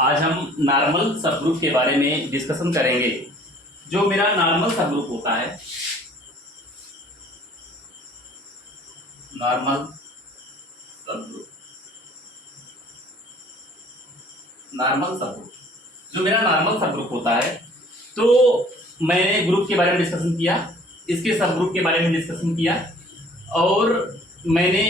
आज हम normal sub group के बारे में डिस्कशन करेंगे। जो मेरा नॉर्मल सब ग्रुप होता है, normal sub group, normal sub group, जो मेरा नॉर्मल सब ग्रुप होता है, तो मैंने ग्रुप के बारे में डिस्कशन किया, इसके सब ग्रुप के बारे में डिस्कशन किया, और मैंने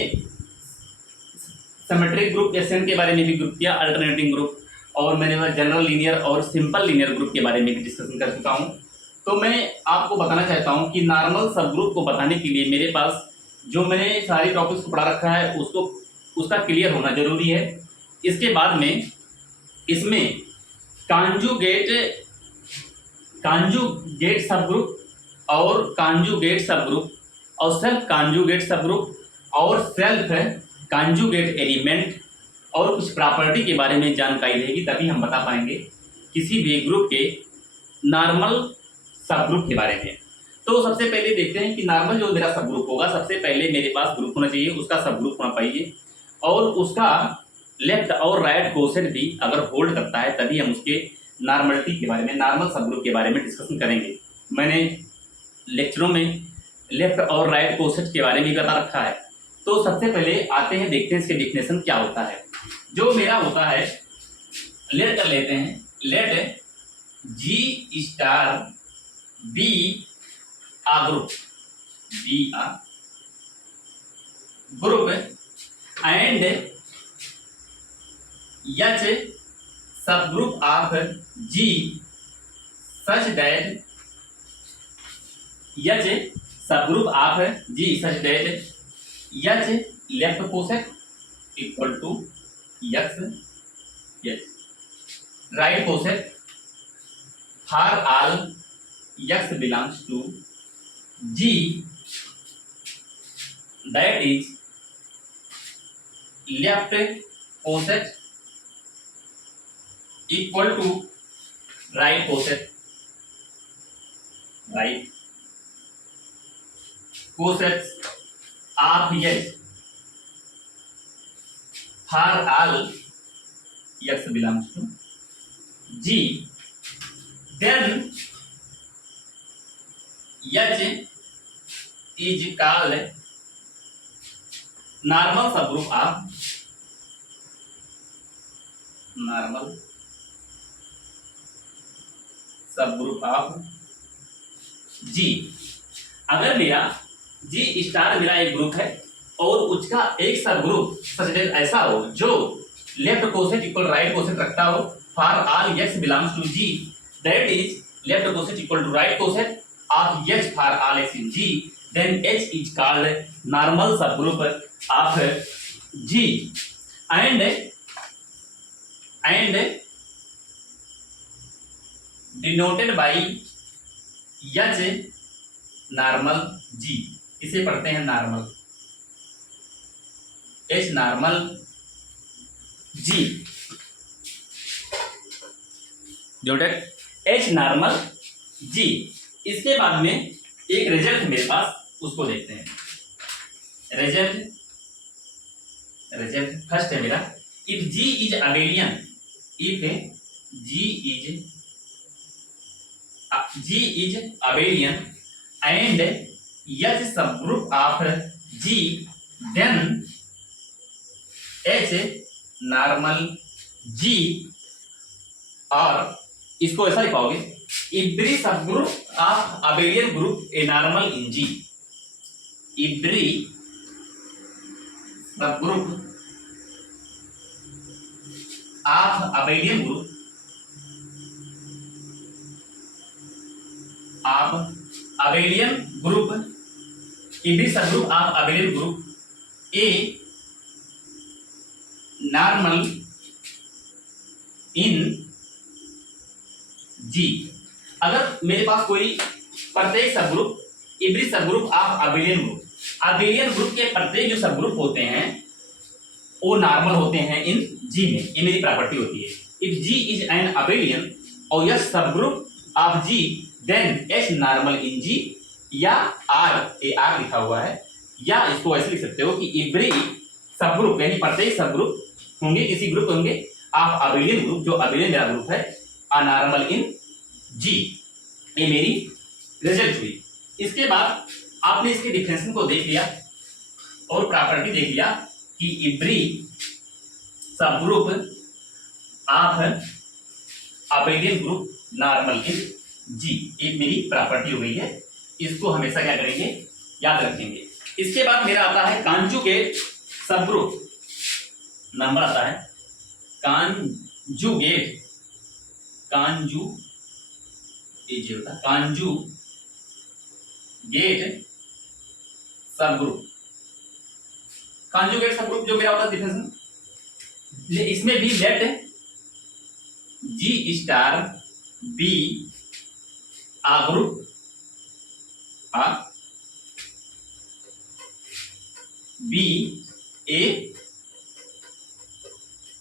सिमेट्रिक ग्रुप एसएन के बारे में भी ग्रुप किया, अल्टरनेटिंग ग्रुप, और मैंने जनरल लीनियर और सिंपल लीनियर ग्रुप के बारे में भी डिस्कशन कर चुका हूँ। तो मैं आपको बताना चाहता हूँ कि नॉर्मल सब ग्रुप को बताने के लिए मेरे पास जो मैंने सारी टॉपिक्स को पढ़ा रखा है उसका क्लियर होना जरूरी है। इसके बाद में इसमें कांजुगेट सब ग्रुप और कांजुगेट सब ग्रुप और सेल्फ कांजुगेट सब ग्रुप और सेल्फ कांजुगेट एलिमेंट और कुछ प्रॉपर्टी के बारे में जानकारी रहेगी, तभी हम बता पाएंगे किसी भी ग्रुप के नॉर्मल सब ग्रुप के बारे में। तो सबसे पहले देखते हैं कि नॉर्मल जो मेरा सब ग्रुप होगा, सबसे पहले मेरे पास ग्रुप होना चाहिए, उसका सब ग्रुप होना चाहिए, और उसका लेफ्ट और राइट कोसेट भी अगर होल्ड करता है तभी हम उसके नॉर्मलिटी के बारे में, नॉर्मल सब ग्रुप के बारे में डिस्कशन करेंगे। मैंने लेक्चरों में लेफ्ट और राइट कोसेट के बारे में बता रखा है। तो सबसे पहले आते हैं, देखते हैं इसके डिफिनेशन क्या होता है। जो मेरा होता है, लेट कर लेते हैं, let G star be a group, be a group and H sub group of G such that, H sub group of G such that H left coset equal to x right coset for all x belongs to G, that is left coset equal to right coset, right coset of x for all x belongs to G, then H is called normal subgroup of normal subgroup of G। अगर मेरा G star मेरा एक group है और उसका एक सब group सच ऐसा हो जो left coset equal right coset रखता हो for all x belongs to G, that is left coset equal to right coset of H for all x in G, then H is called normal subgroup of G and denoted by H normal G। इसे पढ़ते हैं normal, H normal G, denoted H normal G। इसके बाद में एक result मेरे पास, उसको देखते हैं। रिजल्ट फर्स्ट है मेरा, if G is abelian, if G is abelian and H sub group of G, then H normal G, और इसको ऐसा लिखाओगे, every subgroup of abelian group a normal in G, every subgroup of abelian group every subgroup of abelian group a normal in G। अगर मेरे पास कोई प्रत्येक सब group, every sub group of abelian group के प्रत्येक जो सब ग्रुप होते हैं वो नॉर्मल होते हैं इन G में, ये मेरी प्रॉपर्टी होती है। If G is an abelian और यह sub group of G, then H normal in G, या R लिखा हुआ है, या इसको ऐसे लिख सकते हो कि एवरी सब ग्रुप यानी प्रत्येक सब ग्रुप होंगे, किसी ग्रुप होंगे ऑफ अबेलियन ग्रुप, जो अबेलियन मेरा ग्रुप है, अ नॉर्मल इन जी। ये मेरी रिजल्ट हुई। इसके बाद आपने इसके डिफरेंशिएशन को देख लिया और प्रॉपर्टी देख लिया कि every sub group of abelian group normal in G, एक मेरी प्रॉपर्टी हो गई है। इसको हमेशा क्या करेंगे, याद रखेंगे। इसके बाद मेरा आता है कॉन्जुगेट सब ग्रुप। नंबर आता है conjugate, conjugate sub group. Conjugate sub group जो मेरा होता है डिफरेंशिएशन, इसमें भी let G star be a group, a be a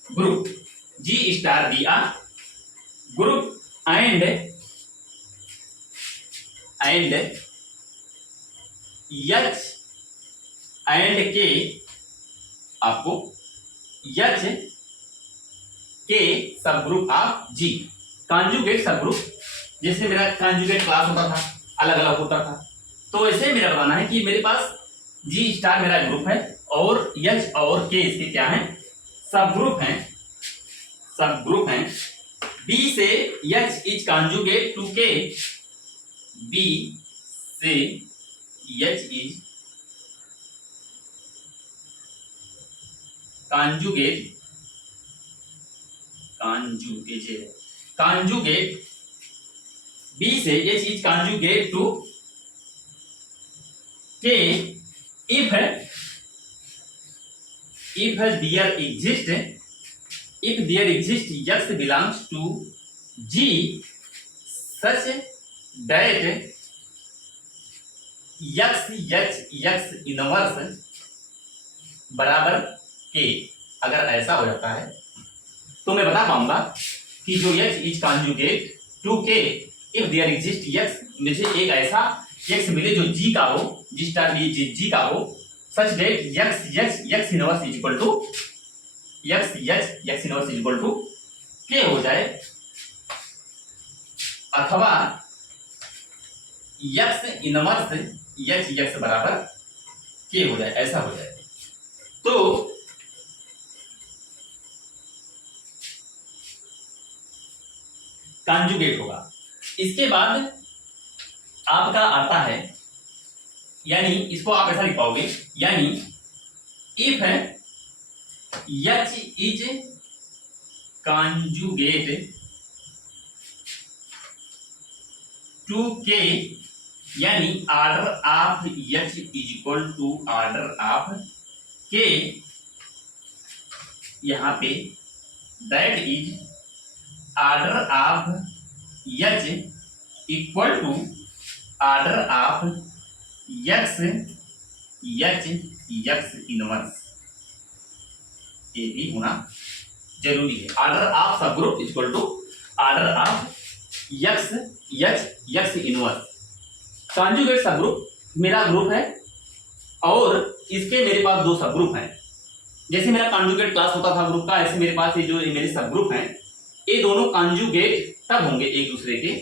group, G star be a group and H and K, आपको H K sub group of G. Conjugate sub group, जैसे मेरा conjugate class होता था, अलग अलग होता था, तो ऐसे मेरा बताना है कि मेरे पास जी स्टार मेरा ग्रुप है और एच और के इसके क्या है, सब ग्रुप हैं, सब ग्रुप हैं। We say H is conjugate to K, we say H is conjugate, conjugate we say H is conjugate to K if there exists x belongs to g such that x inverse बराबर के। अगर ऐसा हो जाता है तो मैं बता पाऊंगा कि जो x इज कॉन्जुगेट टू के, इफ देयर एग्जिस्ट x, मुझे एक ऐसा x मिले जो g का हो, जी स्टार भी जी का हो, such that x inverse is equal to x inverse is equal to K हो जाए, अथवा x इनवर्स x बराबर के हो जाए, ऐसा हो जाए। तो कॉन्जुगेट होगा। इसके बाद आपका आता है, यानी इसको आप ऐसा लिख पाओगे, यानी if H is conjugate to K, यानी order of H is equal to order of K, यहां पे that is order of H equal to order of X inverse, ये भी होना जरूरी है। Order of sub group equal to order of X inverse. Conjugate sub group मेरा group है और इसके मेरे पास दो सब ग्रुप हैं। जैसे मेरा कॉन्जुगेट क्लास होता था ग्रुप का, ऐसे मेरे पास ये जो मेरे सब ग्रुप हैं, ये दोनों कॉन्जुगेट तब होंगे एक दूसरे के।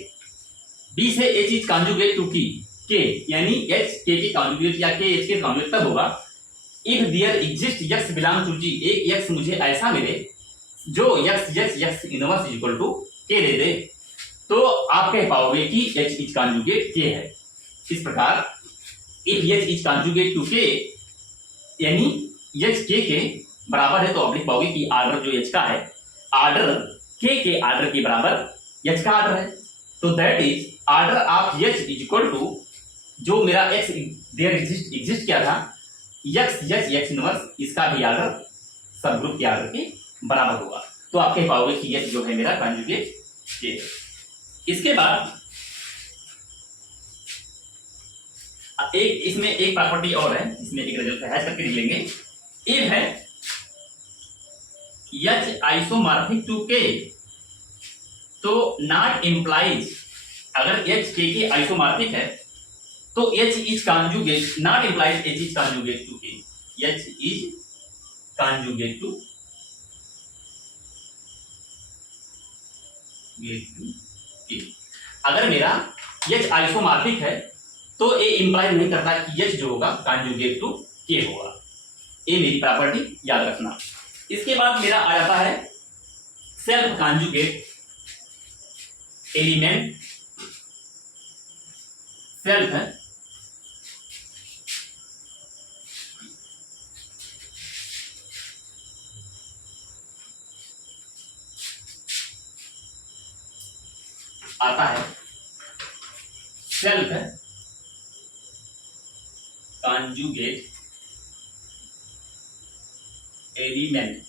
We say H is conjugate to की के, यानी एच के कॉन्जुगेट या के एच के कॉन्जुगेट तब होगा if there exist x belong to G, एक एक्स मुझे ऐसा मिले जो x inverse is equal to K दे दे, तो आप कह पाओगे कि एच इज कॉन्जुगेट के है। इस प्रकार if H is conjugate to K, यानी एच के बराबर है, तो आप लिख पाओगे कि ऑर्डर जो एच का है, ऑर्डर के ऑर्डर के बराबर एच का ऑर्डर है, तो that is order of H is equal to, जो मेरा एक्स देयर एग्जिस्ट क्या था, एक्स इनवर्स, इसका भी ऑर्डर सब ग्रुप के ऑर्डर के बराबर होगा। तो आप कह पाओगे कि एच जो है मेरा कॉन्जुगेट के है। इसके बाद एक इसमें एक प्रॉपर्टी और है, इसमें एक रिजल्ट है करके लिख लेंगे। इफ है एच आइसोमॉर्फिक टू के, तो नॉट इम्प्लाइज, अगर एच के आइसोमॉर्फिक है तो H is conjugate, not implies H is conjugate to K, H is conjugate to get to K. अगर मेरा H आइसोमॉर्फिक है तो ये इंप्लाई नहीं करता कि H जो होगा कॉन्जुगेट टू के होगा। ये मेरी प्रॉपर्टी याद रखना। इसके बाद मेरा आ जाता है सेल्फ कॉन्जुगेट एलिमेंट। सेल्फ है आता है self conjugate element.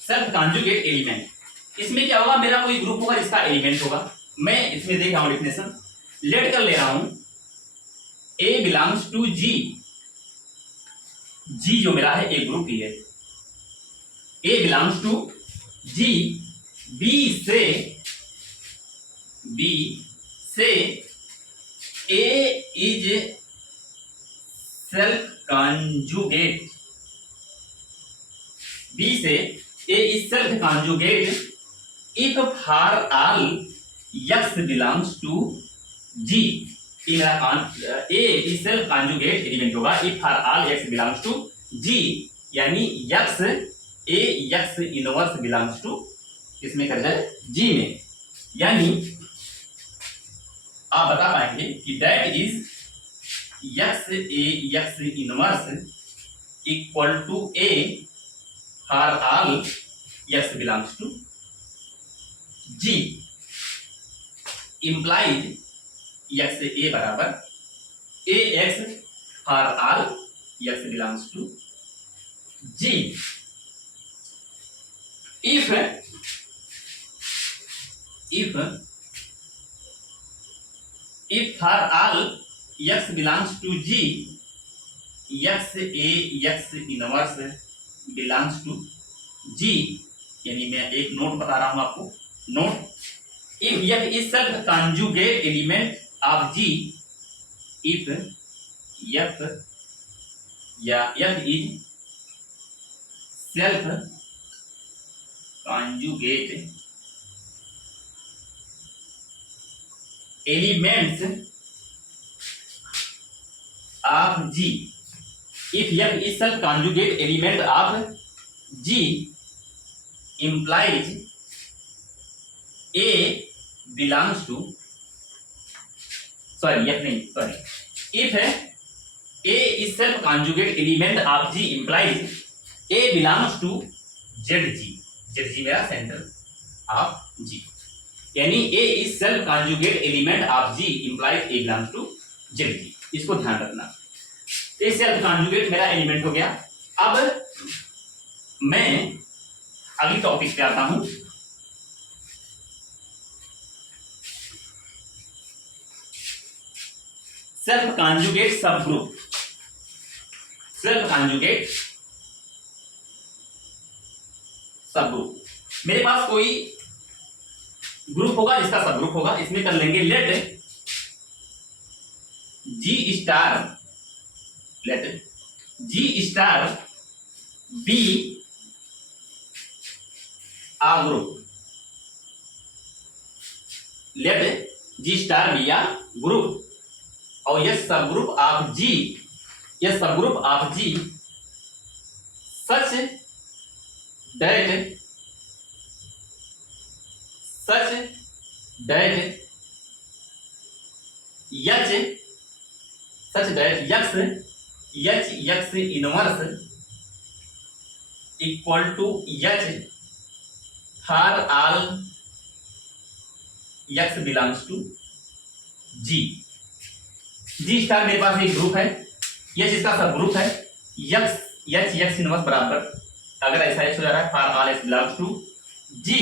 Self conjugate element, इसमें क्या होगा, मेरा कोई ग्रुप होगा जिसका एलिमेंट होगा। मैं इसमें देख रहा हूं डिफिनेशन, लेट कर ले रहा हूं ए बिलोंग्स टू जी। जी जो मेरा है एक ग्रुप ही है। A belongs to G, we say a is self conjugate, we say a is self conjugate if for all x belongs to G. A is self conjugate element होगा if for all x belongs to G, यानी x a x inverse belongs to किसमें कर जाए, जी में। यानी आप बता पाएंगे कि that is x a x inverse equal to a for all x belongs to G, implies x a बराबर a x for all x belongs to G. If for all x belongs to G, x a x inverse belongs to G, यानी मैं एक note बता रहा हूं आपको, note, if F is self conjugate element of G, if F या F is self conjugate elements of G, if F is self conjugate element of G implies A belongs to, if A is self conjugate element of G implies A belongs to ZG, ZG मेरा centre of G, यानी A is self conjugate element of G implies A belongs to ZG। इसको ध्यान रखना, ये self conjugate मेरा element हो गया। अब मैं अगली टॉपिक पे आता हूं, self conjugate sub group. Self conjugate sub group, मेरे पास कोई ग्रुप होगा जिसका सब ग्रुप होगा, इसमें कर लेंगे let G star be a group, let G star be a group, और यह सब ग्रुप ऑफ जी, यह sub group of G such that X inverse equal to H for all x belongs to G. G star मेरे पास एक group है, H इसका सब group है, एक्स इनवर्स बराबर, अगर ऐसा एच हो जा रहा है for all x belongs to G,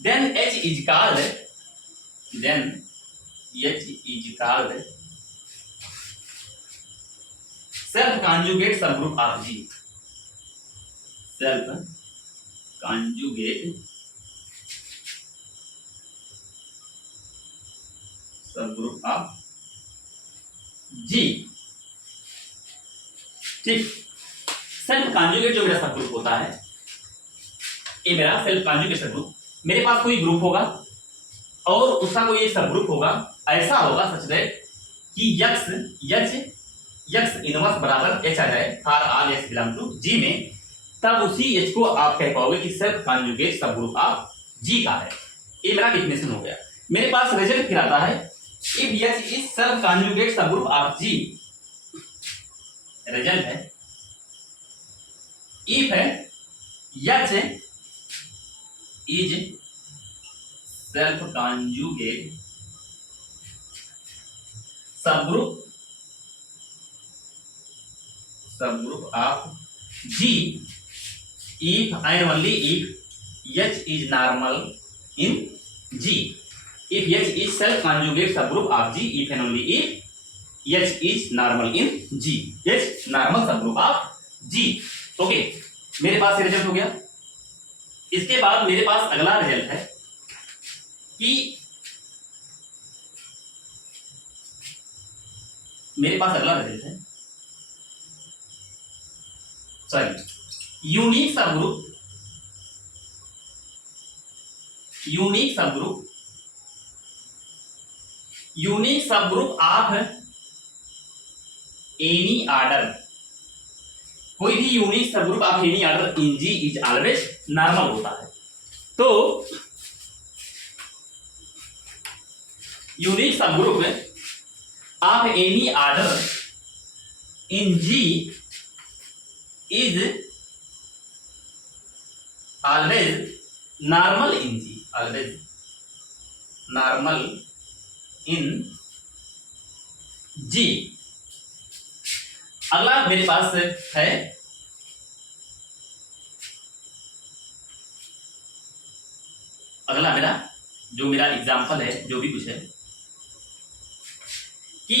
then H is called self conjugate subgroup of G, self conjugate subgroup of G। ठीक, सेल्फ कॉन्जुगेट जो मेरा सब ग्रुप होता है, ये मेरा सेल्फ कॉन्जुगेट सब ग्रुप, मेरे पास कोई ग्रुप होगा और उसका कोई एक सब ग्रुप होगा, ऐसा होगा सच दैट कि यक्स इनवर्स बराबर एच आ जाए for all x belong to G में, तब उसी एच को आप कह पाओगे कि self conjugate sub group of G का है। ये मेरा डेफिनेशन हो गया। मेरे पास रिजल्ट फिर आता है if H is self conjugate sub group of ji, result है इफ है H is self conjugate subgroup of G if and only if H is normal in G. If H is self conjugate subgroup of G, if and only if H is normal in G. H normal subgroup of G. Okay, मेरे पास ये result हो गया। इसके बाद मेरे पास अगला result है कि मेरे पास अगला रिजल्ट है sorry unique subgroup of any order, कोई भी unique subgroup of any order in G is always normal होता है। तो unique subgroup of any order in G is always normal in G, always normal in G। अगला मेरे पास है अगला मेरा एग्जांपल है, जो भी कुछ है कि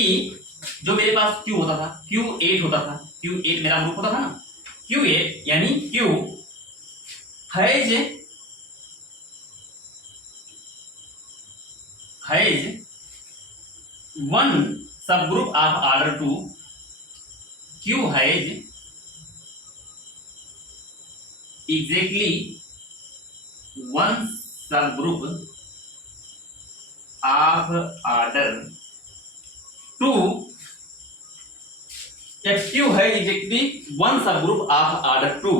जो मेरे पास Q होता था, Q8 होता था, Q8 मेरा ग्रुप होता था ना, Q8 यानी Q has one subgroup of order 2, Q has exactly one subgroup of order 2, Q है exactly one subgroup of order 2,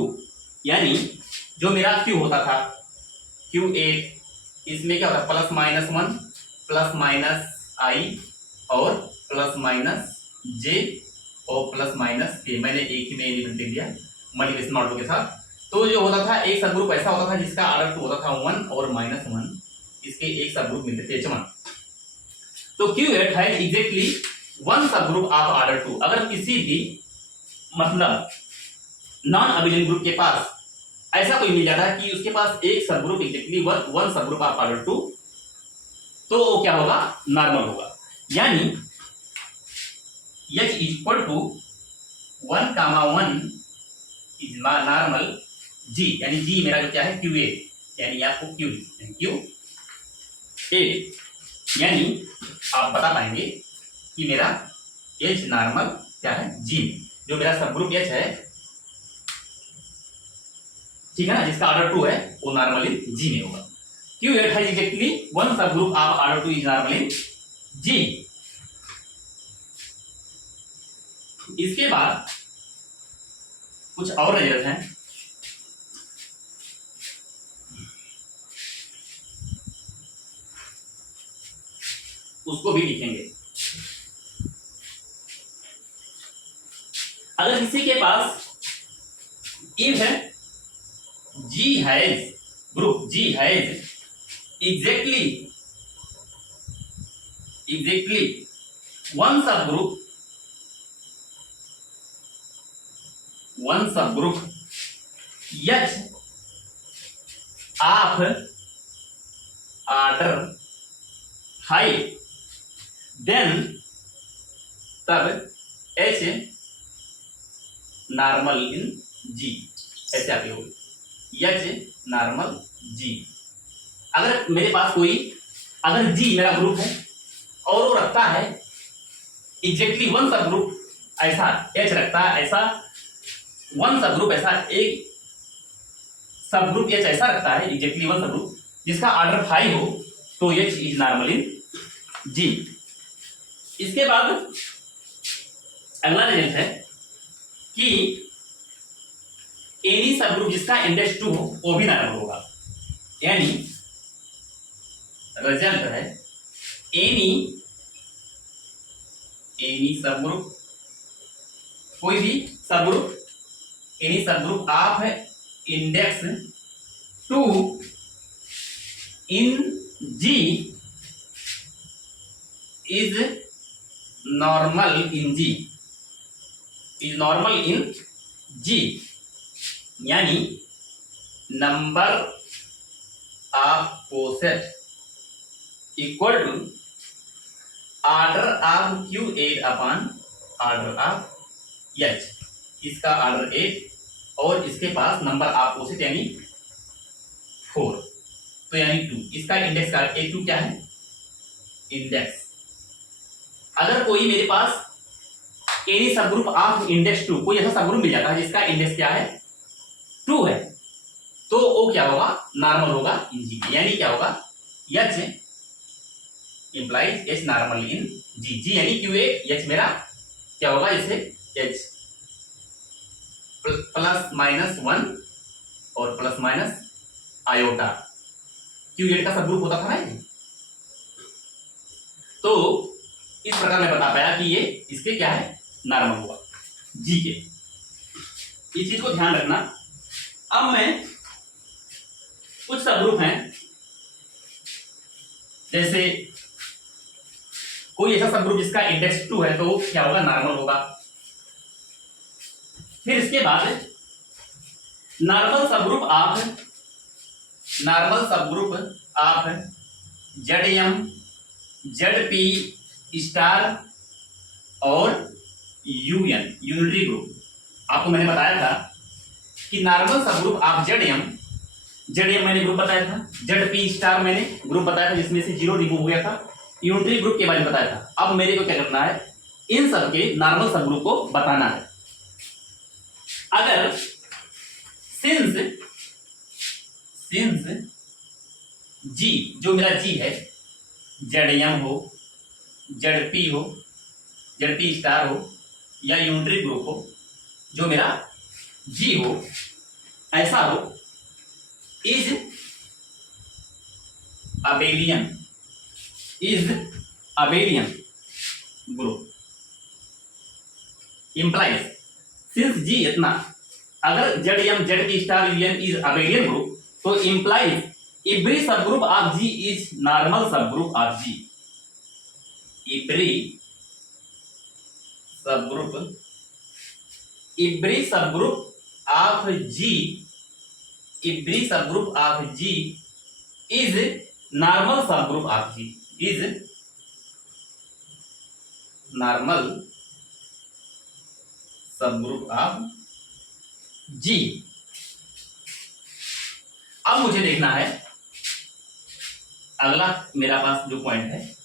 यानी जो मेरा Q होता था Q8, इसमें क्या होता है plus minus 1 plus minus I और प्लस माइनस J और प्लस माइनस K, मैंने एक ही में एलिमेंट लिख दिया मल्टीप्लिकेशन ऑर्डर के साथ। तो जो होता था एक सबग्रुप ऐसा होता था जिसका ऑर्डर 2 होता था 1 और माइनस 1, इसके एक सबग्रुप मिलते थे H1। तो Q8 है exactly one subgroup of order 2। अगर किसी भी मतलब नॉन अबिलियन ग्रुप के पास ऐसा कोई मिल जाता है कि उसके पास एक subgroup exactly one subgroup of order 2, तो वो क्या होगा नॉर्मल होगा, यानी H equal to 1,1 is normal G, यानी G मेरा जो क्या है Q8, यानी आपको Q8, यानी आप बता पाएंगे कि मेरा H नॉर्मल क्या है G में, जो मेरा सबग्रुप H है, ठीक है ना, जिसका ऑर्डर 2 है वो नॉर्मल इन G में होगा। Q8 है exactly one subgroup of order 2 is normal in G। इसके बाद कुछ और रिजल्ट हैं, उसको भी लिखेंगे। अगर किसी के पास इफ है G has group G has exactly one subgroup H of order high, then तब H नॉर्मल इन G, ऐसे आप लोग H नॉर्मल G। अगर मेरे पास कोई अगर G मेरा ग्रुप है और वो रखता है एग्जैक्टली वन सब ग्रुप ऐसा H रखता है, ऐसा वन सब ग्रुप ऐसा एक सब ग्रुप H ऐसा रखता है एग्जैक्टली वन सब ग्रुप जिसका ऑर्डर 5 हो तो H is normal in G। इसके बाद अगला रिजल्ट है कि एनी सब ग्रुप जिसका इंडेक्स 2 हो वो भी नॉर्मल होगा। यानी रिजल्ट है एनी सब ग्रुप, कोई भी sub group, any sub group of index 2 in G is normal in G, is normal in G। यानी number of coset equal to order of Q8 upon order of H। इसका ऑर्डर 8 और इसके पास number of coset यानी 4, तो यानी 2। इसका index का A2 क्या है? इंडेक्स। अगर कोई मेरे पास any sub group of index 2, कोई ऐसा सब ग्रुप मिल जाता है जिसका इंडेक्स क्या है? 2 है, तो वो क्या होगा? नॉर्मल होगा इन G में। यानी क्या होगा? H implies H normal in G। G यानी Q8, H मेरा क्या होगा? इसे H प्लस माइनस 1 और प्लस माइनस आयोटा Q8 का सब ग्रुप होता था ना। तो इस प्रकार मैं बता पाया कि ये इसके क्या है? नॉर्मल हुआ G के। इस चीज को ध्यान रखना। अब मैं कुछ सब ग्रुप हैं, जैसे कोई ऐसा सब ग्रुप जिसका इंडेक्स 2 है तो क्या होगा? नॉर्मल होगा। फिर इसके बाद normal sub group of ZM ZP star और UN यूनिटरी ग्रुप। आपको मैंने बताया था कि normal sub group of ZM मैंने ग्रुप बताया था, ZP स्टार मैंने ग्रुप बताया था जिसमें से 0 रिमूव हो गया था, यूनिटरी ग्रुप के बारे में बताया था। अब मेरे को क्या करना है? इन सब के नॉर्मल सब ग्रुप को बताना है। अगर सिंस G जो मेरा G है, ZM हो, ZP हो, ZP स्टार हो या यूनिटरी ग्रुप हो, जो मेरा G हो, ऐसा हो, is abelian group implies since G इतना, अगर ZM ZP star UN is abelian group तो implies every sub group of G is normal sub group of G। Every sub group of G is normal sub group of G, is normal sub group of G। अब मुझे देखना है अगला मेरा पास जो point है,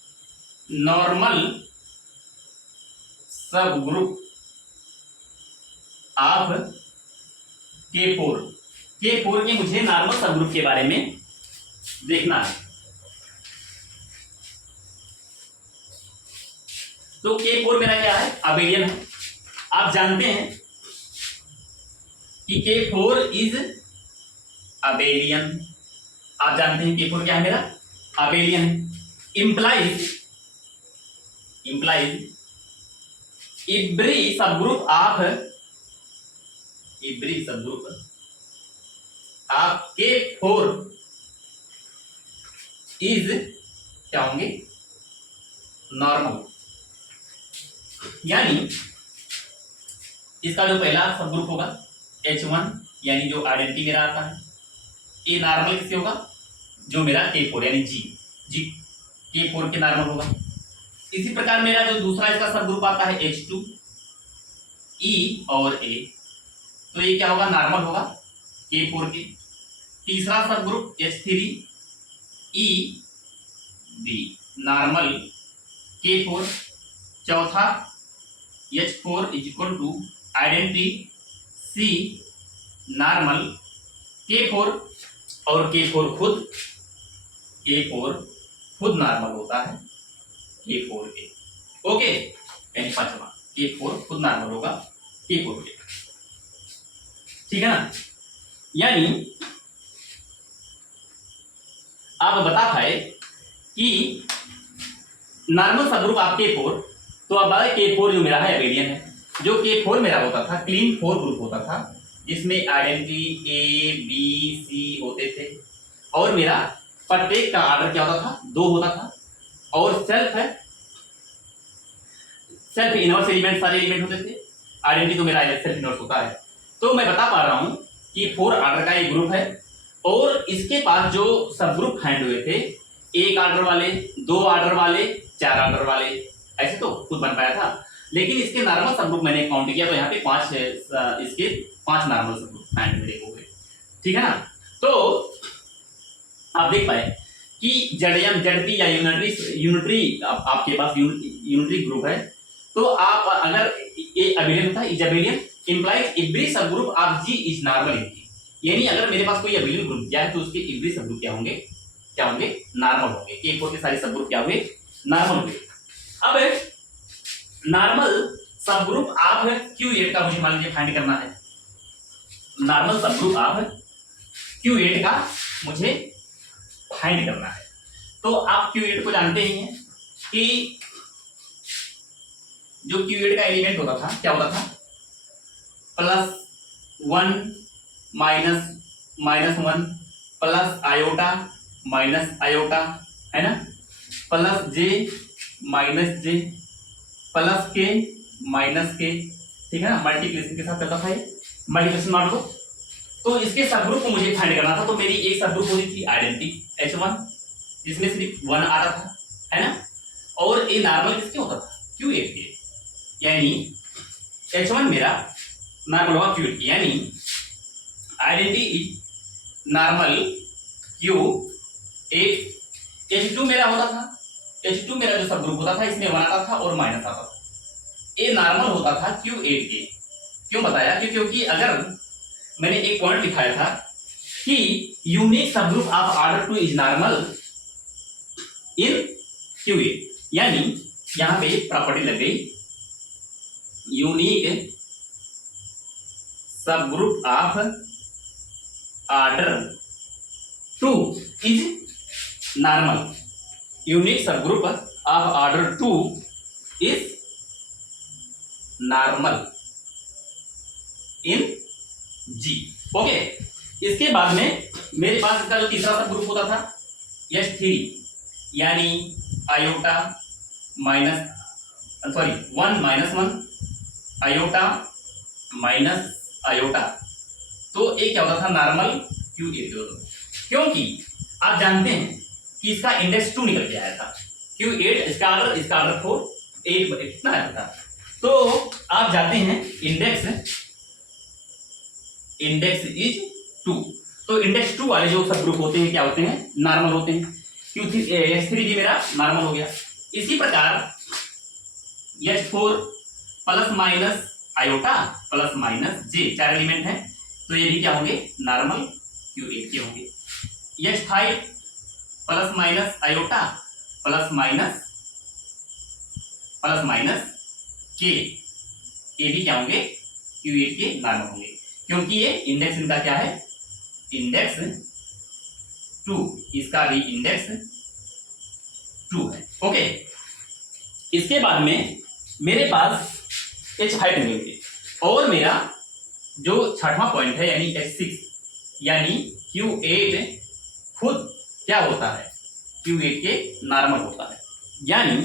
normal sub group of K4 के मुझे नॉर्मल सब ग्रुप के बारे में देखना है। तो K4 मेरा क्या है? अबेलियन है। आप जानते हैं कि K4 इज अबेलियन। आप जानते हैं K4 क्या है मेरा? Abelian. Implies every sub group of K4 is क्या होंगे? नॉर्मल। यानी इसका जो पहला सब ग्रुप होगा H1 यानी जो आइडेंटिटी मेरा आता है, ये नॉर्मल किससे होगा? जो मेरा K4 यानी G K4 के नॉर्मल होगा। इसी प्रकार मेरा जो दूसरा इसका सब ग्रुप आता है H2 E और A, तो ये क्या होगा? नॉर्मल होगा K4 के। तीसरा सब group H3 E B normal K4। चौथा H4 is equal to identity C normal K4 और K4 खुद नॉर्मल होता है K4A। ओके, यानी पांचवा K4 खुद नॉर्मल होगा K4A, ठीक है ना। यानी आप बता पाए कि नॉर्मल सबग्रुप आप K4, तो अब K4 जो मेरा है एबेलियन है। जो K4 मेरा होता था क्लीन 4 ग्रुप होता था, जिसमें आइडेंटिटी A B C होते थे, और मेरा प्रत्येक का आर्डर क्या होता था, 2 होता था, और सेल्फ इनवर्स एलिमेंट सारे एलिमेंट होते थे। आइडेंटिटी तो मेरा सेल्फ इनवर्स होता है। तो मैं बता पा रहा हूं कि 4 आर्डर का एक ग्रुप है, और इसके पास जो सब ग्रुप फाइंड हुए थे, 1 आर्डर वाले, 2 आर्डर वाले, 4 आर्डर वाले, ऐसे तो खुद बन पाया था। लेकिन इसके नॉर्मल सब ग्रुप मैंने काउंट किया, तो यहाँ पे 5 नॉर्मल सब ग्रुप फाइंड मेरे को हुए, ठीक है ना। तो आप देख पाए कि जेडएम जेडपी या यूनिटरी आपके पास यूनिटरी ग्रुप है, तो आप अगर ये अबेलियन होता है, is abelian implies every sub group of G is normal in G. यानी अगर मेरे पास कोई अबेलियन ग्रुप दिया है, तो उसके एवरी सब ग्रुप क्या होंगे नॉर्मल होंगे। K4 के सारे सब ग्रुप क्या हुए, नॉर्मल हुए। अब normal sub group of Q8 का मुझे मान लीजिए फाइंड करना है। Normal sub group of Q8 का मुझे फाइंड करना है। तो आप Q8 को जानते ही हैं कि जो Q8 का एलिमेंट होता था क्या होता था, +1 -1 प्लस आयोटा माइनस आयोटा, है ना, +J -J plus K -K, ठीक है ना। मल्टीप्लिकेशन के साथ चलता था ये, मल्टीप्लिकेशन मान लो। तो इसके सब ग्रुप को मुझे फाइंड करना था। तो मेरी एक सब ग्रुप होती थी आइडेंटिटी H1, जिसमें सिर्फ 1 आ रहा था, है ना, और ये नॉर्मल किसके होता था, Q8 के। यानी H1 मेरा नॉर्मल होगा Q8, यानी आइडेंटिटी नॉर्मल Q8। H2 मेरा होता था, H2 मेरा जो सब ग्रुप होता था, इसमें 1 आता था और माइनस आता था। ये नॉर्मल होता था Q8 के। क्यों बताया, क्योंकि अगर मैंने एक पॉइंट दिखाया था कि unique sub group of order 2 is normal in Q8, यानी यहां पे प्रॉपर्टी लग गई, unique sub group of order 2 is normal, unique sub group of order 2 is normal in G. Okay, इसके बाद में मेरे पास इसका जो तीसरा सब ग्रुप होता था H3, यानी iota minus 1 -1 iota minus iota. तो एक क्या होता था, नॉर्मल Q8 होता था, क्योंकि आप जानते हैं कि इसका इंडेक्स 2 निकल के आया था। Q8 इसका ऑर्डर 4, 8 कितना आया था। तो आप जाते हैं इंडेक्स इज 2, तो इंडेक्स 2 वाले जो सब ग्रुप होते हैं क्या होते हैं, नॉर्मल होते हैं। H3 भी मेरा नॉर्मल हो गया। इसी प्रकार H4 plus minus iota plus minus J, 4 element हैं, तो ये भी क्या होंगे, नॉर्मल Q8 के होंगे। H5 plus minus iota plus minus K, ये भी क्या होंगे, Q8 के नॉर्मल होंगे, क्योंकि ये इंडेक्स इनका क्या है, इंडेक्स 2, इसका भी इंडेक्स 2 है। ओके, इसके बाद में मेरे पास H5 मिलेंगे, और मेरा जो छठवां पॉइंट है यानी H6, यानी Q8 खुद क्या होता है, Q8 के नॉर्मल होता है। यानी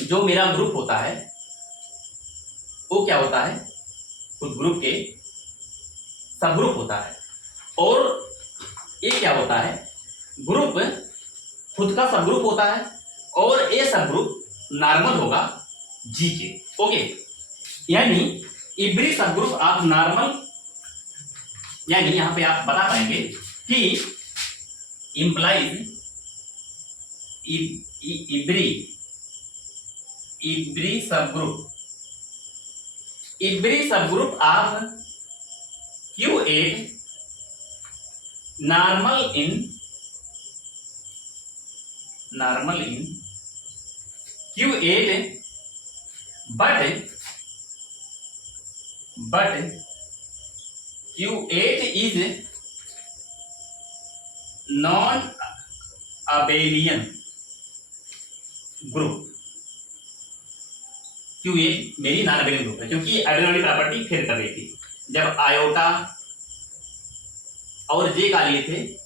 जो मेरा ग्रुप होता है वो क्या होता है, खुद ग्रुप के सब ग्रुप होता है, और ये क्या होता है, ग्रुप खुद का सब ग्रुप होता है, और ये सब ग्रुप नॉर्मल होगा जी के। ओके, यानी every sub group of normal, यानी यहां पे आप बता पाएंगे कि implies every sub group of Q8 normal in Q8 but Q8 is non abelian group. Q8 मेरी नॉन अबेलियन ग्रुप है क्योंकि अबेलियन वाली प्रॉपर्टी फेल कर रही थी। जब आयोटा और जे का लिए थे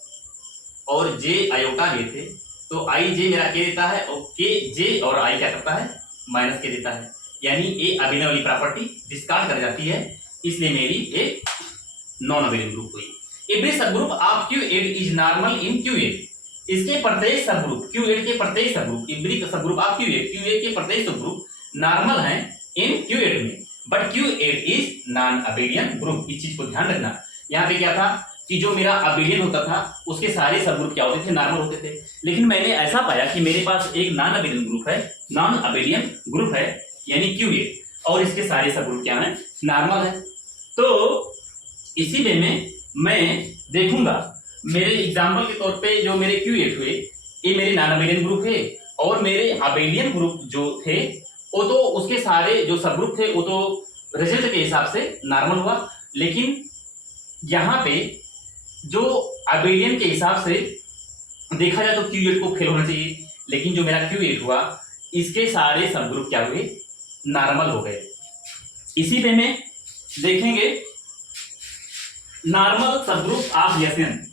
और जे आयोटा लिए थे तो आई जे मेरा के देता है और के जे और आई क्या करता है माइनस के देता है, यानी ए अबेलियन वाली प्रॉपर्टी डिस्कार्ड कर जाती है, इसलिए मेरी एक नॉन अबेलियन ग्रुप हुई। Every subgroup of Q8 is normal in Q8। इसके प्रत्येक सबग्रुप Q8 के प्रत्येक subgroup every subgroup of Q8 के प्रत्येक सबग्रुप नॉर्मल है इन Q8 में, but Q8 is non abelian group. इस चीज को ध्यान रखना। यहाँ पे क्या था कि जो मेरा अबेलियन होता था उसके सारे सबग्रुप क्या होते थे, नॉर्मल होते थे, लेकिन मैंने ऐसा पाया कि मेरे पास एक नॉन अबेलियन ग्रुप है, नॉन अबेलियन ग्रुप है यानी Q8, और इसके सारे सबग्रुप क्या है, नॉर्मल है। तो इसी वे में मैं देखूंगा मेरे एग्जाम्पल के तौर पे जो मेरे Q8 हुए ये मेरे नॉन अबेलियन ग्रुप है, और मेरे अबेलियन ग्रुप जो थे वो तो उसके सारे जो सबग्रुप थे वो तो रिजल्ट के हिसाब से नॉर्मल हुआ, लेकिन यहाँ पे जो अबेलियन के हिसाब से देखा जाए तो Q8 को फेल होना चाहिए, लेकिन जो मेरा Q8 हुआ इसके सारे सबग्रुप क्या हुए, नॉर्मल हो गए। इसी पे में देखेंगे normal subgroup of S N.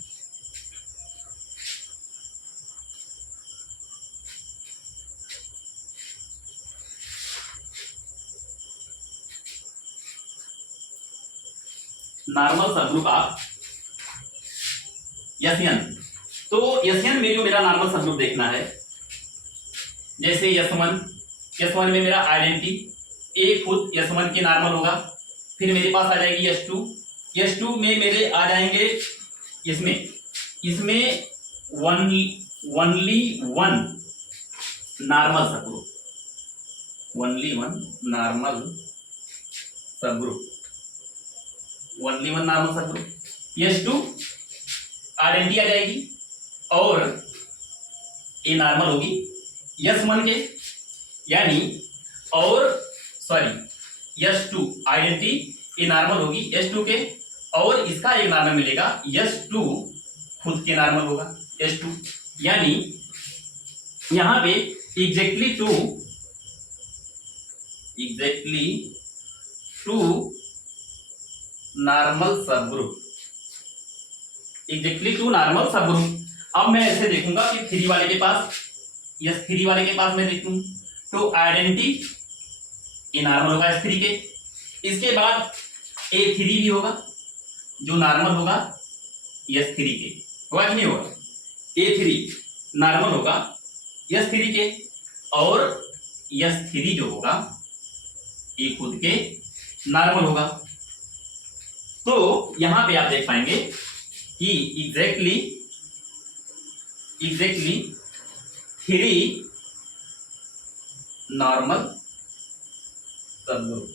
Normal subgroup of S N. तो एसएन में जो मेरा नॉर्मल सबग्रुप देखना है, जैसे S1 में मेरा आइडेंटिटी ए खुद S1 के नॉर्मल होगा, फिर मेरे पास आ जाएगी S2 में मेरे आ जाएंगे इसमें only one normal subgroup, only one normal subgroup. S2 identity आ जाएगी और ए नॉर्मल होगी S1 के, यानी और sorry S2 identity a normal होगी S2 के, और इसका एक नॉर्मल मिलेगा S2 खुद के नॉर्मल होगा S2, यानी यहां पे एग्जैक्टली टू नॉर्मल सबग्रुप, अब मैं ऐसे देखूंगा कि 3 वाले के पास S3 वाले के पास मैं देखूं तो आइडेंटिटी ए नॉर्मल होगा S3 के, इसके बाद A3 भी होगा जो नॉर्मल होगा S3 के, होगा कि नहीं होगा, A3 नॉर्मल होगा S3 के, और S3 जो होगा ये खुद के नॉर्मल होगा। तो यहां पे आप देख पाएंगे कि एग्जैक्टली 3 नॉर्मल सबग्रुप।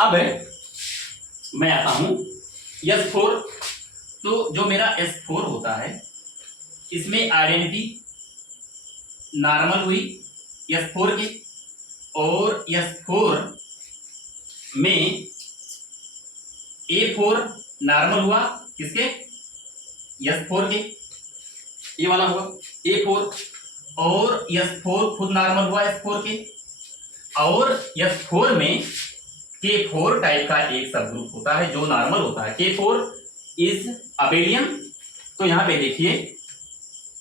अब मैं आता हूं S4। तो जो मेरा S4 होता है इसमें आइडेंटिटी नॉर्मल हुई S4 की, और S4 में A4 नॉर्मल हुआ किसके, S4 के, ये वाला हुआ A4, और S4 खुद नॉर्मल हुआ S4 के, और S4 में K4 टाइप का एक सबग्रुप होता है जो नॉर्मल होता है, K4 इज अबेलियन। तो यहां पे देखिए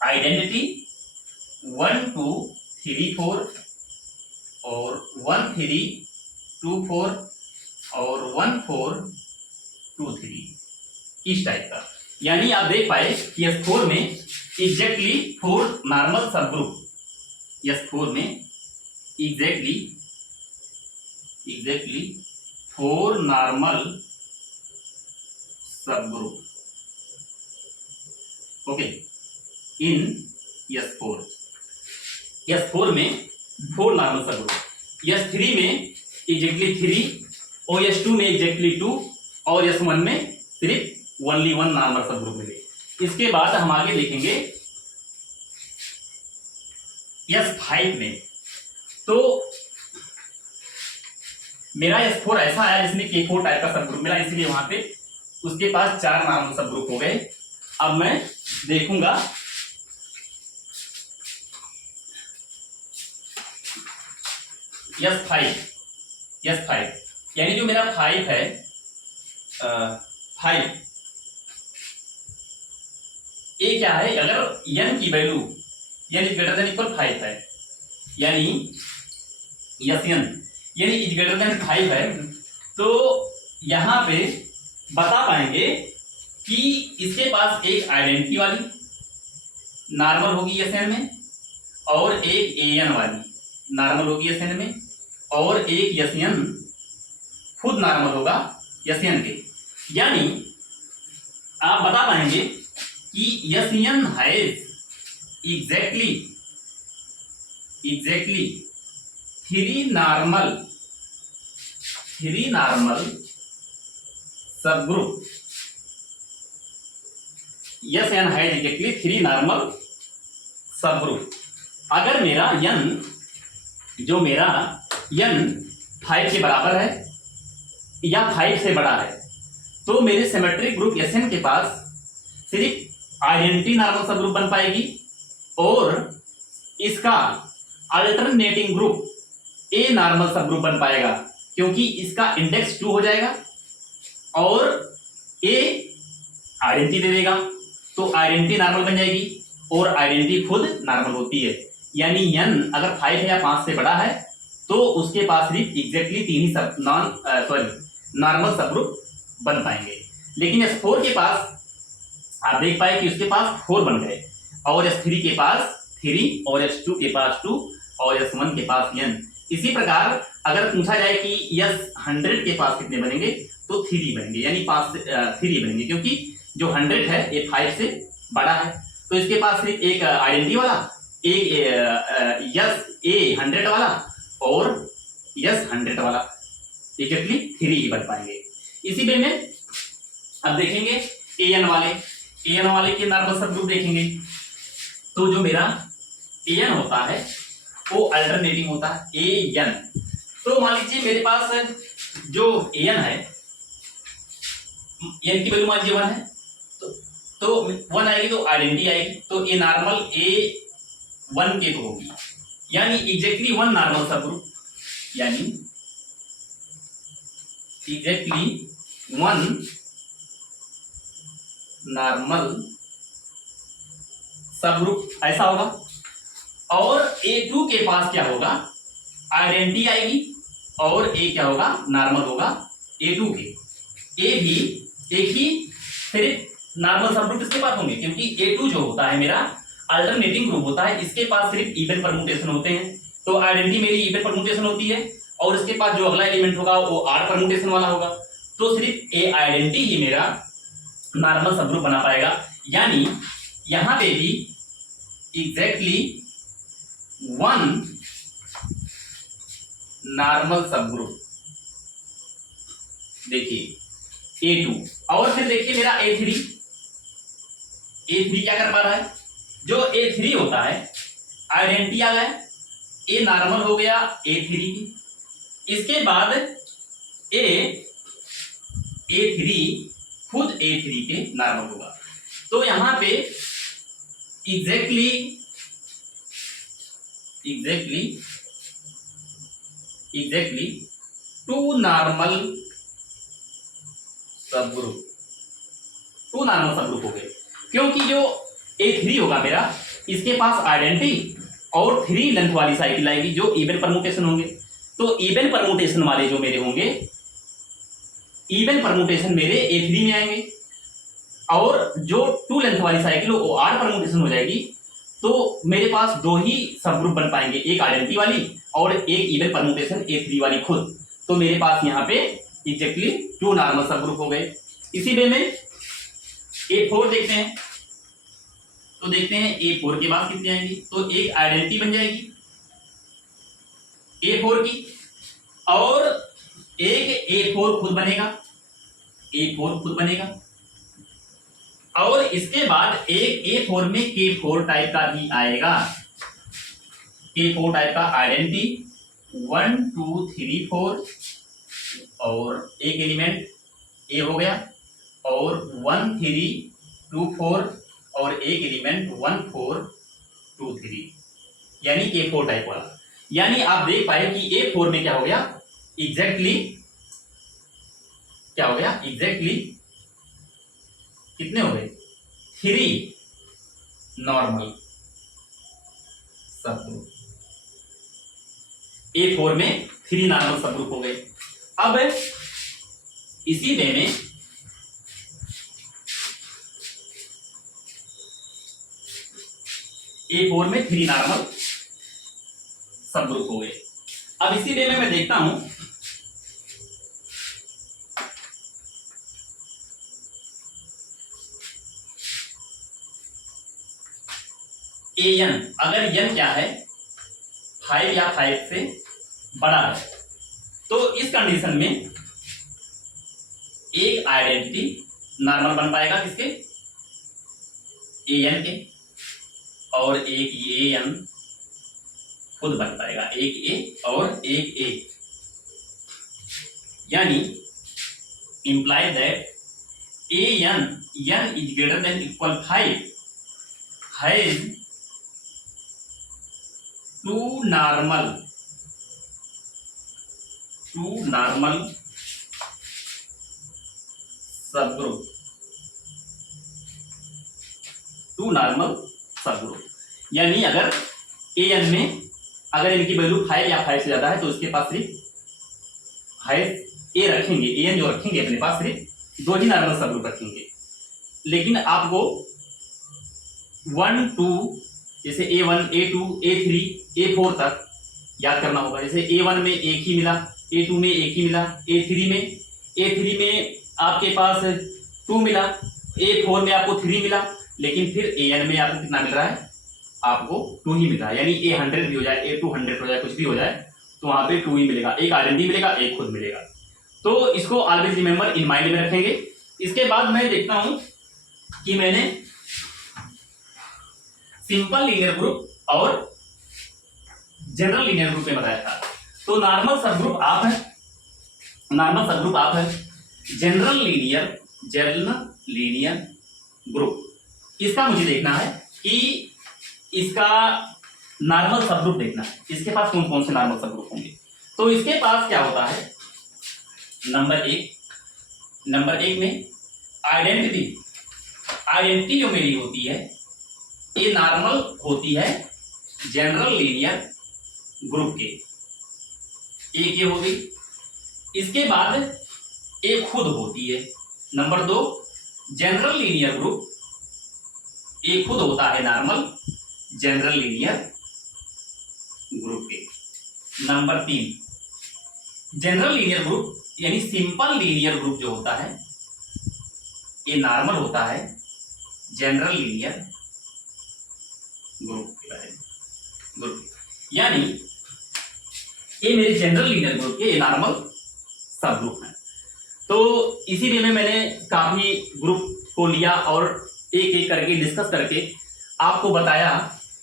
आइडेंटिटी 1 2 3 4 और 1 3 2 4 और 1 4 2 3 इस टाइप का, यानी आप देख पाए कि S4 में एग्जैक्टली 4 नॉर्मल सबग्रुप, S4 में एग्जैक्टली 4 नॉर्मल सबग्रुप, ओके, इन S4 में 4 नॉर्मल सबग्रुप, S3 में एग्जैक्टली 3, और S2 में एग्जैक्टली 2, और S1 में सिर्फ only one normal sub group मिले। इसके बाद हम आगे देखेंगे S5 में। तो मेरा S4 ऐसा आया जिसमें K4 टाइप का सब ग्रुप मिला, इसलिए वहां पे उसके पास 4 नॉर्मल सब ग्रुप हो गए। अब मैं देखूंगा S5 यानी जो मेरा 5 है, 5 ये क्या है, अगर n की value n is greater than equal 5 है, यानी Sn यानी इज ग्रेटर देन 5 है, तो यहां पे बता पाएंगे कि इसके पास एक आइडेंटिटी वाली नॉर्मल होगी Sn में, और एक An वाली नॉर्मल होगी Sn में, और एक Sn खुद नॉर्मल होगा Sn के। यानी आप बता पाएंगे कि Sn has exactly three normal sub group. Sn has exactly three normal sub group. अगर मेरा n 5 के बराबर है या 5 से बड़ा है, तो मेरे सिमेट्रिक ग्रुप Sn के पास सिर्फ आइडेंटिटी नॉर्मल सब ग्रुप बन पाएगी, और इसका alternating group A normal sub group बन पाएगा, क्योंकि इसका इंडेक्स 2 हो जाएगा और A आइडेंटिटी दे देगा, तो आइडेंटिटी नॉर्मल बन जाएगी, और आइडेंटिटी खुद नॉर्मल होती है। यानी n अगर 5 है या 5 से बड़ा है, तो उसके पास सिर्फ एग्जैक्टली 3 ही सब नॉर्मल सब ग्रुप बन पाएंगे। लेकिन S4 के पास आप देख पाए कि उसके पास 4 बन गए, और S3 के पास 3, और S2 के पास 2, और S1 के पास n। इसी प्रकार अगर पूछा जाए कि S100 के पास कितने बनेंगे, तो 3 बनेंगे, यानी 3 बनेंगे, क्योंकि जो 100 है ये 5 से बड़ा है, तो इसके पास सिर्फ एक आइडेंटिटी वाला, एक A100 वाला और S100 वाला, एग्जैक्टली 3 ही बन पाएंगे। इसी वे में अब देखेंगे AN वाले के नॉर्मल सब ग्रुप देखेंगे। तो जो मेरा AN होता है वो अल्टरनेटिंग होता है AN। तो मान लीजिए मेरे पास जो AN है, n की वैल्यू मान लीजिए 1 है, तो 1 आएगी तो आइडेंटिटी आएगी, तो ए नॉर्मल A1 के को होगी, यानी एग्जैक्टली 1 नॉर्मल सब ग्रुप, यानी एग्जैक्टली 1 नॉर्मल सब ग्रुप ऐसा होगा। और A2 के पास क्या होगा, आइडेंटिटी आएगी, और A क्या होगा, नॉर्मल होगा A2 के। A भी एक ही सिर्फ नॉर्मल सब ग्रुप इसके पास होंगे, क्योंकि A2 जो होता है मेरा अल्टरनेटिंग ग्रुप होता है, इसके पास सिर्फ इवन परम्यूटेशन होते हैं, तो आइडेंटिटी मेरी इवन परम्यूटेशन होती है, और इसके पास जो अगला एलिमेंट होगा वो आर परम्यूटेशन वाला होगा, तो सिर्फ ए आइडेंटिटी ही मेरा नॉर्मल सब ग्रुप बना पाएगा। यानी यहां पे भी एग्जैक्टली 1 नॉर्मल सब ग्रुप, देखिए A2, और फिर देखिए मेरा A3 क्या कर पा रहा है, जो A3 होता है आइडेंटिटी आ गया, A नॉर्मल हो गया A3 की, इसके बाद A3 खुद A3 के नॉर्मल होगा, तो यहां पे एग्जैक्टली 2 नॉर्मल सब ग्रुप हो गए, क्योंकि जो A3 होगा मेरा, इसके पास आइडेंटिटी और 3 लेंथ वाली साइकिल आएगी जो इवन परम्यूटेशन होंगे, तो इवन परम्यूटेशन वाले जो मेरे होंगे, इवन परम्यूटेशन मेरे A3 में आएंगे, और जो 2 लेंथ वाली साइकिल वो आर परम्यूटेशन हो जाएगी, तो मेरे पास 2 ही सब ग्रुप बन पाएंगे, एक आइडेंटिटी वाली और एक इवन परम्यूटेशन A3 वाली खुद, तो मेरे पास यहाँ पे एग्जैक्टली 2 नॉर्मल सब ग्रुप हो गए। इसी वे में A4 देखते हैं, तो देखते हैं A4 के बाद कितनी आएंगी, तो एक आइडेंटिटी बन जाएगी A4 की, और एक A4 खुद बनेगा, और इसके बाद एक A4 में K4 टाइप का भी आएगा। K4 टाइप का आइडेंटिटी 1 2 3 4 और एक एलिमेंट ए हो गया और 1 3 2 4 और एक एलिमेंट 1 4 2 3 यानी K4 टाइप वाला। यानी आप देख पाए कि A4 में क्या हो गया एग्जैक्टली कितने हो गए 3 नॉर्मल सबग्रुप। A4 में 3 नॉर्मल सबग्रुप हो गए। अब इसी वे में A4 में 3 नॉर्मल सबग्रुप हो गए। अब इसी वे में मैं देखता हूं AN, अगर n क्या है 5 या 5 से बड़ा है तो इस कंडीशन में एक आइडेंटिटी नॉर्मल बन पाएगा किसके AN के और एक AN खुद बन पाएगा, एक A और एक A। यानी imply that AN n is greater than equal 5 has 2 normal subgroup, 2 normal subgroup. यानी अगर AN में अगर इनकी वैल्यू 5 या 5 से ज्यादा है तो इसके पास सिर्फ A रखेंगे, AN जो रखेंगे अपने पास सिर्फ 2 ही नॉर्मल सबग्रुप रखेंगे। लेकिन आपको 1 2 जैसे A1 A2 A3 A4 तक याद करना होगा। जैसे A1 में एक ही मिला, A2 में एक ही मिला, A3 में आपके पास 2 मिला, A4 में आपको 3 मिला, लेकिन फिर AN में आपको कितना मिल रहा है आपको 2 ही मिल रहा है। यानी A 100 भी हो जाए A 200 हो जाए कुछ भी हो जाए तो वहां पे 2 ही मिलेगा, एक आइडेंटिटी मिलेगा, एक खुद मिलेगा। तो इसको ऑलवेज रिमेंबर इन माइंड में रखेंगे। इसके बाद मैं देखता हूं कि मैंने सिंपल लीनियर ग्रुप और जनरल लीनियर ग्रुप में बताया था। तो नॉर्मल सबग्रुप आप है, जनरल लीनियर ग्रुप, इसका मुझे देखना है कि इसका नॉर्मल सबग्रुप देखना है, इसके पास कौन कौन से नॉर्मल सबग्रुप होंगे। तो इसके पास क्या होता है नंबर एक में आइडेंटिटी जो मेरी होती है ये नॉर्मल होती है जनरल लीनियर ग्रुप के, एक ये हो गई। इसके बाद एक खुद होती है। नंबर 2 जनरल लीनियर ग्रुप एक खुद होता है नॉर्मल जनरल लीनियर ग्रुप के। नंबर 3 जनरल लीनियर ग्रुप यानी सिंपल लीनियर ग्रुप जो होता है ये नॉर्मल होता है जनरल लीनियर ग्रुप। यानी ये मेरे जनरल लीनियर ग्रुप के नॉर्मल सब ग्रुप हैं। तो इसीलिए मैंने काफी ग्रुप को लिया और एक एक करके डिस्कस करके आपको बताया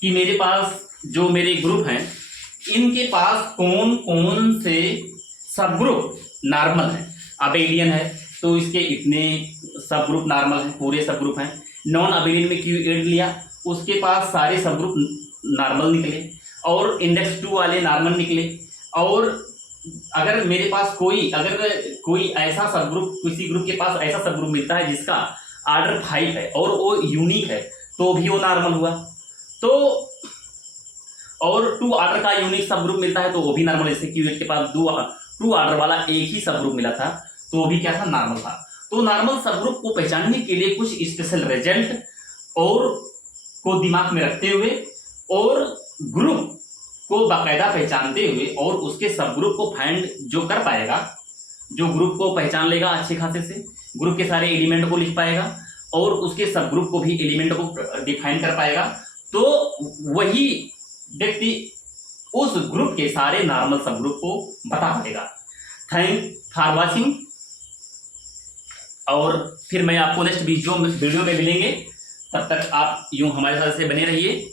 कि मेरे पास जो मेरे ग्रुप हैं इनके पास कौन कौन से सब ग्रुप नॉर्मल हैं। अबेलियन है तो इसके इतने सब ग्रुप नॉर्मल हैं, पूरे सब ग्रुप हैं। नॉन अबेलियन में Q8 लिया, उसके पास सारे सब ग्रुप नॉर्मल निकले और इंडेक्स 2 वाले नॉर्मल निकले। और अगर मेरे पास कोई ऐसा सब ग्रुप, किसी ग्रुप के पास ऐसा सब ग्रुप मिलता है जिसका ऑर्डर 5 है और वो यूनिक है तो भी वो नॉर्मल हुआ। तो और 2 ऑर्डर का यूनिक सब ग्रुप मिलता है तो वो भी नॉर्मल। जैसे Q8 के पास 2 ऑर्डर वाला एक ही सब ग्रुप मिला था तो भी क्या था नॉर्मल था। तो नॉर्मल सब ग्रुप को पहचानने के लिए कुछ स्पेशल रिजल्ट और को दिमाग में रखते हुए और ग्रुप को बाकायदा पहचानते हुए और उसके सब ग्रुप को फाइंड जो कर पाएगा, जो ग्रुप को पहचान लेगा अच्छे खासे से, ग्रुप के सारे एलिमेंट को लिख पाएगा और उसके सब ग्रुप को भी एलिमेंट को डिफाइन कर पाएगा, तो वही व्यक्ति उस ग्रुप के सारे नॉर्मल सब ग्रुप को बता पाएगा। थैंक फॉर वॉचिंग और फिर मैं आपको नेक्स्ट वीडियो में मिलेंगे। तब तक आप यूँ हमारे साथ से बने रहिए।